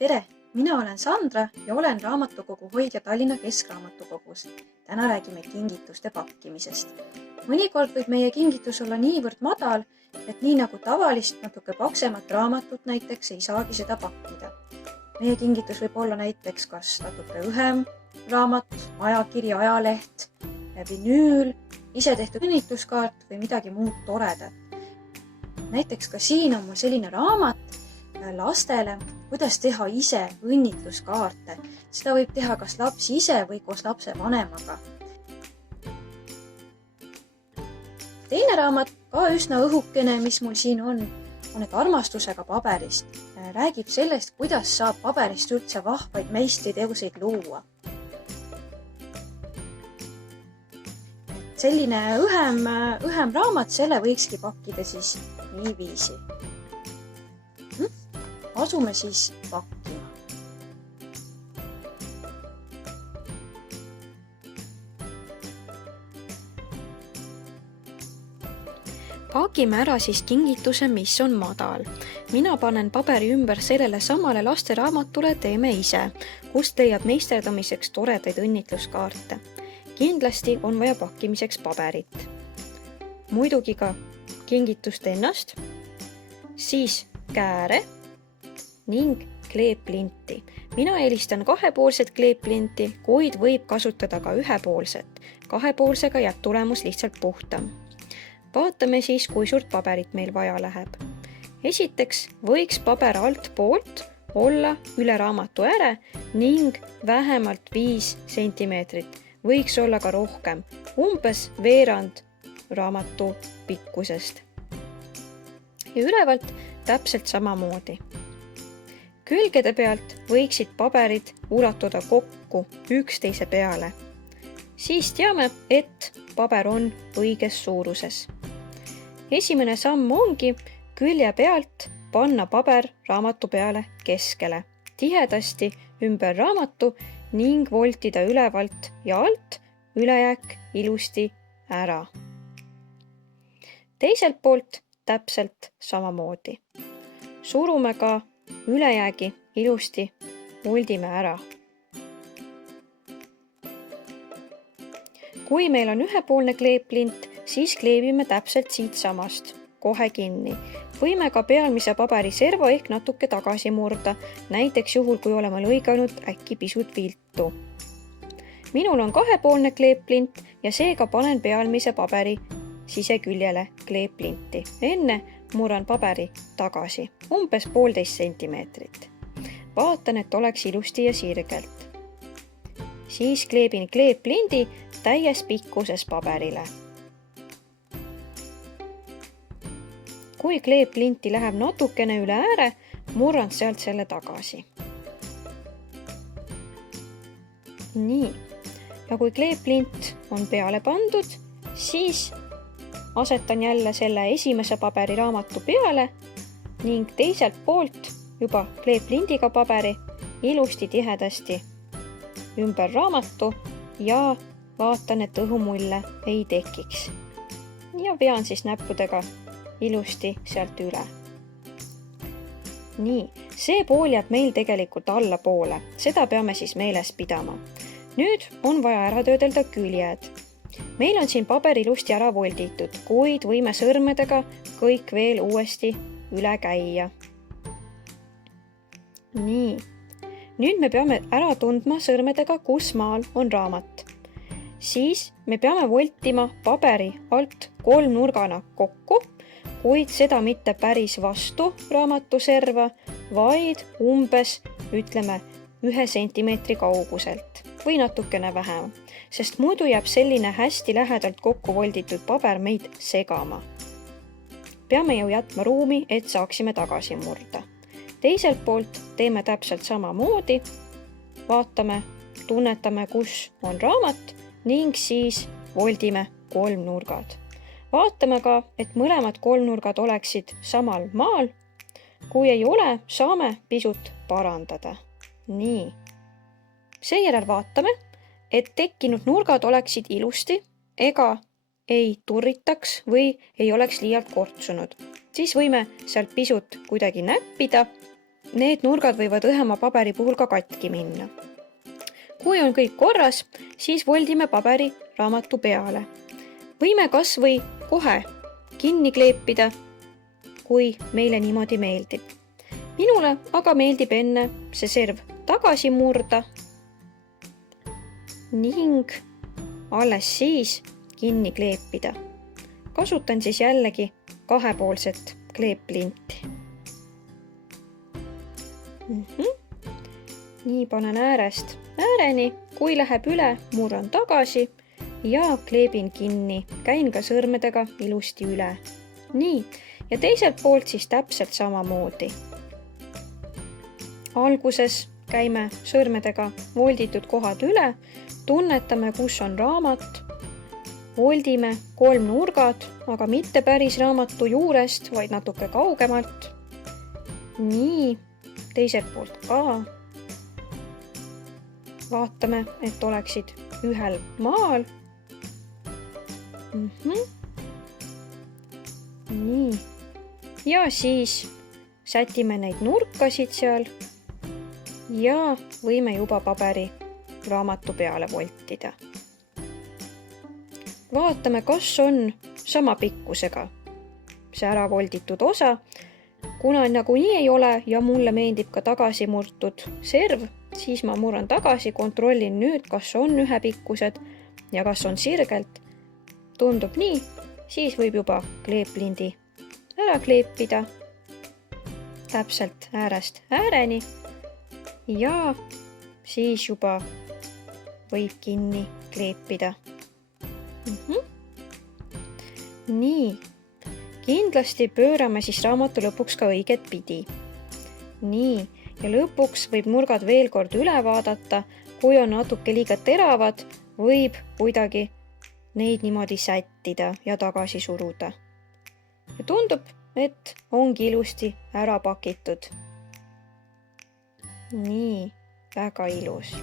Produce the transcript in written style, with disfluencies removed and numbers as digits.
Tere! Mina olen Sandra ja olen raamatukogu hoidja Tallinna Keskraamatukogus. Täna räägime kingituste pakkimisest. Mõnikord võib meie kingitus olla niivõrd madal, et nii nagu tavalist natuke paksemat raamatut näiteks ei saagi seda pakkida. Meie kingitus võib olla näiteks kas natuke õhem raamat, ajakiri, ajaleht, vinüül, ise tehtud õnnituskaart või midagi muud toredat. Näiteks ka siin on mul selline raamat lastele, kuidas teha ise õnnitluskaarte. Seda võib teha kas laps ise või koos lapse vanemaga. Teine raamat, ka üsna õhukene, mis mul siin on et armastusega paberist. Räägib sellest, kuidas saab paberist üldse vahvaid meistriteoseid luua. Selline õhem raamat, selle võikski pakkida siis niiviisi. Asume siis pakkima. Paagime ära siis kingituse, mis on madal. Mina panen paberi ümber sellele samale lasteraamatule Teeme ise, kust leiab meisterdamiseks toredaid õnnitluskaarte. Kindlasti on vaja pakkimiseks paberit. Muidugi ka kingitust ennast, siis kääre ning kleeplinti. Mina eelistan kahepoolset kleeplinti, kuid võib kasutada ka ühepoolset. Kahepoolsega jääb tulemus lihtsalt puhtam. Vaatame siis, kui suurt paberit meil vaja läheb. Esiteks võiks paber altpoolt olla üle raamatu ääre ning vähemalt 5 sentimeetrit. Võiks olla ka rohkem, umbes veerand raamatu pikkusest. Ja ülevalt täpselt samamoodi. Külgede pealt võiksid paberid ulatuda kokku üksteise peale. Siis teame, et paber on õiges suuruses. Esimene samm ongi külje pealt panna paber raamatu peale keskele, tihedasti ümber raamatu ning voltida ülevalt ja alt ülejääk ilusti ära. Teiselt poolt täpselt samamoodi. Surume ka ülejäägi ilusti voldime ära. Kui meil on ühepoolne kleeplint, siis kleebime täpselt siit samast kohe kinni. Võime ka pealmise paberi serva ehk natuke tagasi murda, näiteks juhul, kui oleme lõiganud äkki pisut viltu. Minul on kahepoolne kleeplint ja seega panen pealmise paberi siseküljele kleeplinti. Enne murran paberi tagasi, umbes 1,5 sentimeetrit. Vaatan, et oleks ilusti ja sirgelt. Siis kleebin kleeplindi täies pikkuses paberile. Kui kleeplinti läheb natukene üle ääre, murran sealt selle tagasi. Nii, ja kui kleeplint on peale pandud, siis asetan jälle selle esimese paberi raamatu peale ning teiselt poolt juba kleeplindiga paberi ilusti tihedasti ümber raamatu ja vaatan, et õhumulle ei tekiks. Ja vean siis näppudega ilusti sealt üle. Nii, see pool jääb meil tegelikult allapoole, seda peame siis meeles pidama. Nüüd on vaja ära töödelda küljed. Meil on siin paber ilusti ära volditud, kuid võime sõrmedega kõik veel uuesti üle käia. Nii, nüüd me peame ära tundma sõrmedega, kus maal on raamat. Siis me peame voltima paberi alt kolmnurgana kokku, kuid seda mitte päris vastu raamatu serva, vaid umbes, ütleme, 1 sentimeetri kauguselt või natukene vähem, sest muidu jääb selline hästi lähedalt kokku volditud paber meid segama. Peame ju jätma ruumi, et saaksime tagasi murda. Teiselt poolt teeme täpselt samamoodi, vaatame, tunnetame, kus on raamat ning siis voldime kolmnurgad. Vaatame ka, et mõlemad kolmnurgad oleksid samal maal. Kui ei ole, saame pisut parandada. Nii. Seejärel vaatame, et tekkinud nurgad oleksid ilusti ega ei turritaks või ei oleks liialt kortsunud. Siis võime sealt pisut kuidagi näppida need nurgad võivad õhema paberi puhul ka katki minna. Kui on kõik korras, siis voldime paberi raamatu peale. Võime kas või kohe kinni kleepida, kui meile niimoodi meeldib. Minule aga meeldib enne see serv tagasi murda ning alles siis kinni kleepida. Kasutan siis jällegi kahepoolset kleeplinti. Nii panen äärest ääreni, kui läheb üle, murran tagasi ja kleebin kinni. Käin ka sõrmedega ilusti üle. Nii, ja teiselt poolt siis täpselt samamoodi. Alguses käime sõrmedega volditud kohad üle, tunnetame, kus on raamat, voldime 3 nurgad, aga mitte päris raamatu juurest, vaid natuke kaugemalt. Nii, teiselt poolt ka. Vaatame, et oleksid ühel maal. Nii, ja siis sätime neid nurkasid seal ja võime juba paberi raamatu peale voltida. Vaatame, kas on sama pikkusega see ära volditud osa. Kuna nagunii ei ole ja mulle meeldib ka tagasi murtud serv, siis ma murran tagasi, kontrollin nüüd, kas on ühepikkused ja kas on sirgelt. Tundub nii, siis võib juba kleeplindi ära kleepida täpselt äärest ääreni ja siis juba võib kinni kleepida. Nii, kindlasti pöörame siis raamatu lõpuks ka õiget pidi. Nii, ja lõpuks võib nurgad veel kord üle vaadata, kui on natuke liiga teravad, võib kuidagi neid niimoodi sättida ja tagasi suruda. Ja tundub, et ongi ilusti ära pakitud. Nii, väga ilus.